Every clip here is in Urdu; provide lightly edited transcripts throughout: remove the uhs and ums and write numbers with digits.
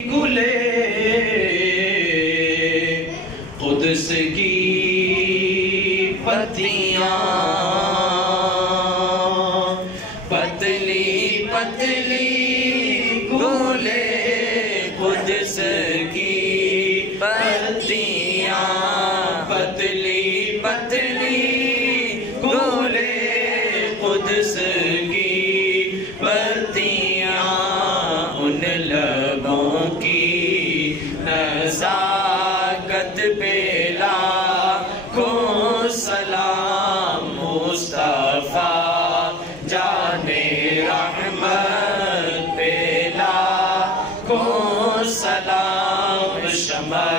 گلے قدس کی پتیاں پتلی پتلی گلے قدس کی پتیاں پتلی پتلی گلے قدس کی پتیاں ان لبوں کی نزاکت پہ لاکھوں سلام مصطفیٰ جانے رحمت پہ لاکھوں سلام شمع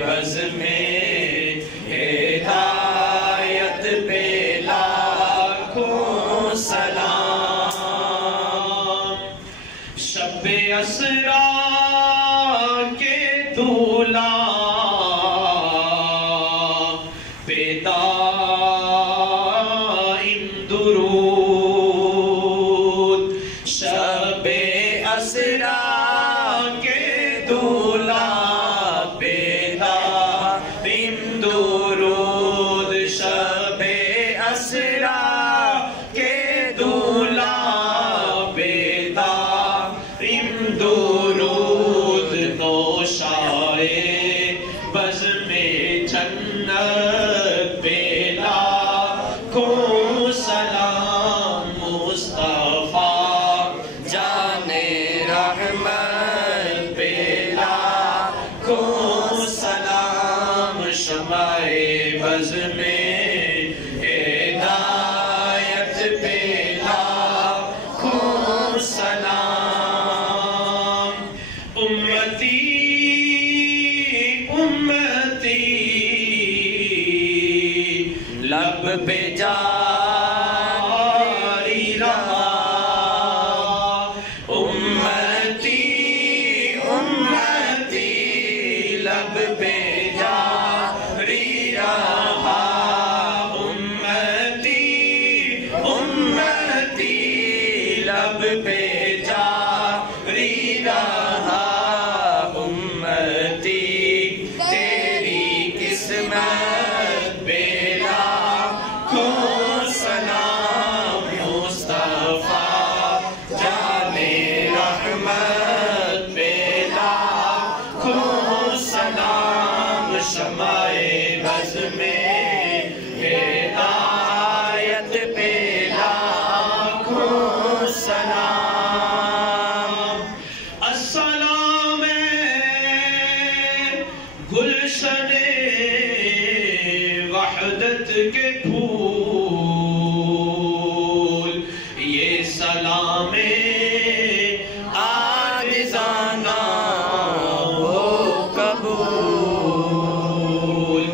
بز میں ہدایت پہ لاکھوں سلام شب اسرا کے دولہ پہ دائم درود شب اسرا کے دولہ پہ دائم درود شب اسرا کے دولہ پہ دائم درود نوشائے بز میں جنت پہ لاکھوں سلام مصطفیٰ جانے رحمت پہ لاکھوں سلام شمع بز میں ہدایت پہ لاکھوں سلام امتی امتی لب پہ جاری رہا امتی امتی لب پہ جاری رہا امتی امتی لب پہ جاری رہا امتی تیری قسمت پہ لاکھوں سلام مصطفیٰ جانے رحمت پہ لاکھوں سلام شمع بز میں ہدایت پہ لاکھوں سلام السلام گلشن وحدت کے پھول یہ سلام عاجزانہ ہو قبول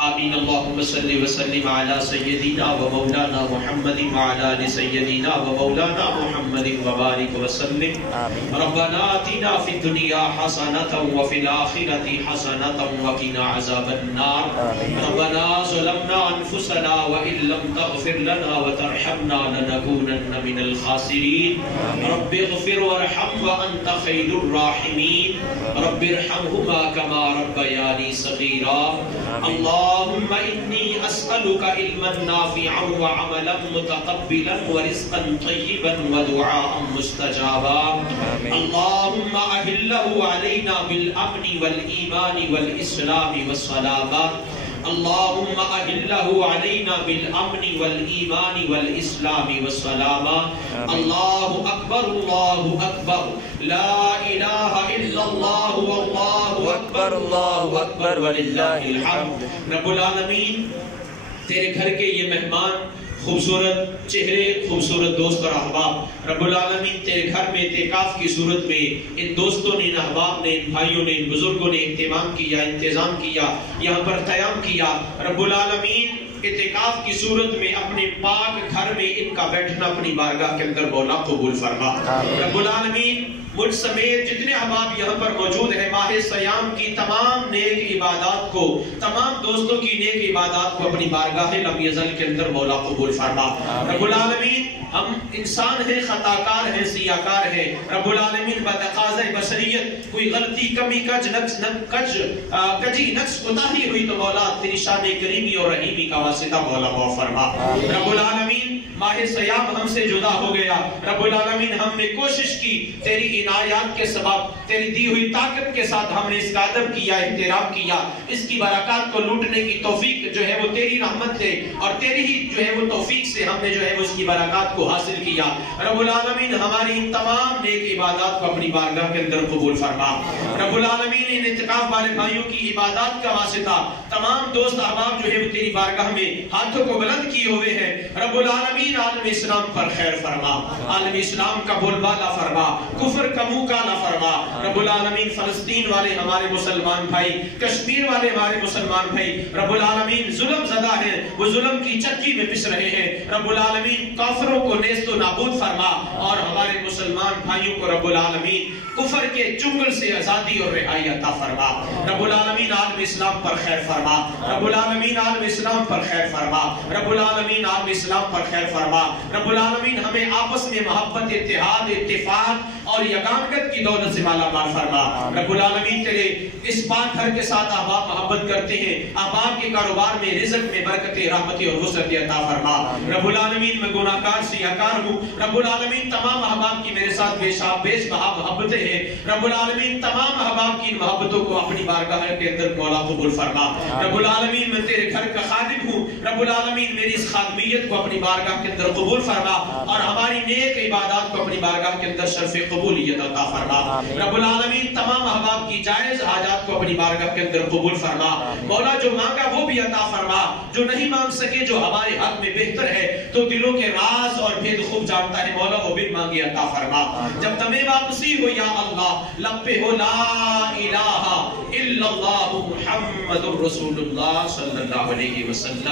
آمین اللہم صلی وسلم علی سیدنا و مولانا محمد وعلی آل سیدنا و مولانا محمد وبارک وسلم ربنا آتنا فی الدنیا حسنة وفی الآخرة حسنة وقنا عذاب النار ربنا ظلمنا انفسنا وإن لم تغفر لنا وترحمنا لنكونن من الخاسرین رب اغفر وارحم وانت خیر الراحمین رب ارحمهما كما ربياني صغيرا اللهم إني أسألك علما نافعا وعملا متقبلا ورزقا طيبا ودعاء مستجابا اللهم أهله علينا بالأمن والإيمان والإسلام والسلامة اللهم أهله علينا بالأمن والإيمان والإسلام والسلامة الله أكبر لا إله إلا الله والله أكبر ولله الحمد رب العالمین تیرے گھر کے یہ مہمان خوبصورت چہرے خوبصورت دوست اور احباب رب العالمین تیرے گھر میں اعتکاف کی صورت میں ان دوستوں نے ان احباب نے ان بھائیوں نے ان بزرگوں نے اہتمام کیا انتظام کیا یہاں پر قیام کیا رب العالمین اعتکاف کی صورت میں اپنے پاک گھر میں ان کا بیٹھنا اپنی بارگاہ کے اندر مولا قبول فرما رب العالمین مجھ سمیت جتنے احباب یہاں پر موجود ہیں ماہ سیام کی تمام نیک عبادات کو تمام دوستوں کی نیک عبادات کو اپنی بارگاہ لم یزل کے اندر مولا قبول فرما رب العالمین ہم انسان ہیں، خطا کار ہیں، سیاہ کار ہیں رب العالمین، بتقاضۂ بشریت کوئی غلطی، کمی، کجی، نقص، کوتاہی ہوئی تو مولا تیری شان کریمی اور رحیمی کا واسطہ مولا معاف فرما رب العالمین۔ ماہ سیام ہم سے جدا ہو گیا رب العالمین، ہم نے کوشش کی تیری عنایات کے سبب، تیری دی ہوئی طاقت کے ساتھ ہم نے اس کا ادب کیا، احترام کیا، اس کی برکات کو لوٹنے کی توفیق جو ہے وہ تیری رحمت سے اور تیری ہی جو ہے وہ توفیق سے ہم نے جو ہے وہ اس کی برکات کو حاصل کیا رب العالمین۔ ہماری ان تمام نیک عبادات کو اپنی بارگاہ کے اندر قبول فرما رب العالمین۔ ان اعتکاف والے بھائیوں کی عبادات کا واسطہ تمام دوست احباب جو ہے وہ تیری بارگاہ میں ہاتھوں کو بلند کیے ہوئے ہیں رب العالمین، عالم اسلام پر خیر فرما، عالم اسلام کا بول بالا فرما، کفر کا منہ کالا فرما رب العالمین۔ فلسطین والے ہمارے مسلمان بھائی، کشمیر والے ہمارے مسلمان بھائی رب العالمین ظلم زدہ ہیں، وہ ظلم کی چکی میں پس رہے ہیں رب العالمین، کافروں کو نیست و نابود فرما اور ہمارے مسلمان بھائیوں کو رب العالمین کفر کے چنگل سے آزادی اور رہائی عطا فرما رب العالمین۔ عالم اسلام پر خیر فرما رب العالمین، عالم اسلام پر خیر فرما رب العالمین، عالم اسلام پر خیر فرما رب العالمین۔ ہمیں آپس میں محبت، اتحاد، اتفاق اور یگانگت کی دولت سے مالا مال فرما رب العالمین۔ تیرے اس پاک گھر کے ساتھ احباب محبت کرتے ہیں، احباب کے کاروبار میں، رزق میں برکت، رحمت اور وسعت عطا فرما رب العالمین۔ میں گناہگار، سیاہکار ہوں رب العالمین، تمام احباب کی میرے ساتھ بیش بہا محبتیں ہیں رب العالمین، تمام احباب کی محبتوں کو اپنی بارگاہ کے اندر مولا قبول فرما رب العالمین۔ میں تیرے گھر کا خادم ہوں رب العالمین، میری اس خادمیت کو اپنی بارگاہ کے اندر قبول فرما اور ہماری نیک عبادات کو اپنی بارگاہ کے اندر شرف قبولیت عطا فرما رب العالمین۔ تمام احباب کی جائز حاجات کو اپنی بارگاہ کے اندر قبول فرما مولا، جو مانگا وہ بھی عطا فرما، جو نہیں مانگ سکے جو ہمارے حق میں بہتر ہے تو دلوں کے راز اور بھید خوب جانتا ہے مولا، وہ بھی مانگی عطا فرما۔ جب تمہیں واپسی ہو یا اللہ، لب پہ ہو لا الہ الا اللہ محمد الرسول اللہ صلی اللہ علیہ وسلم۔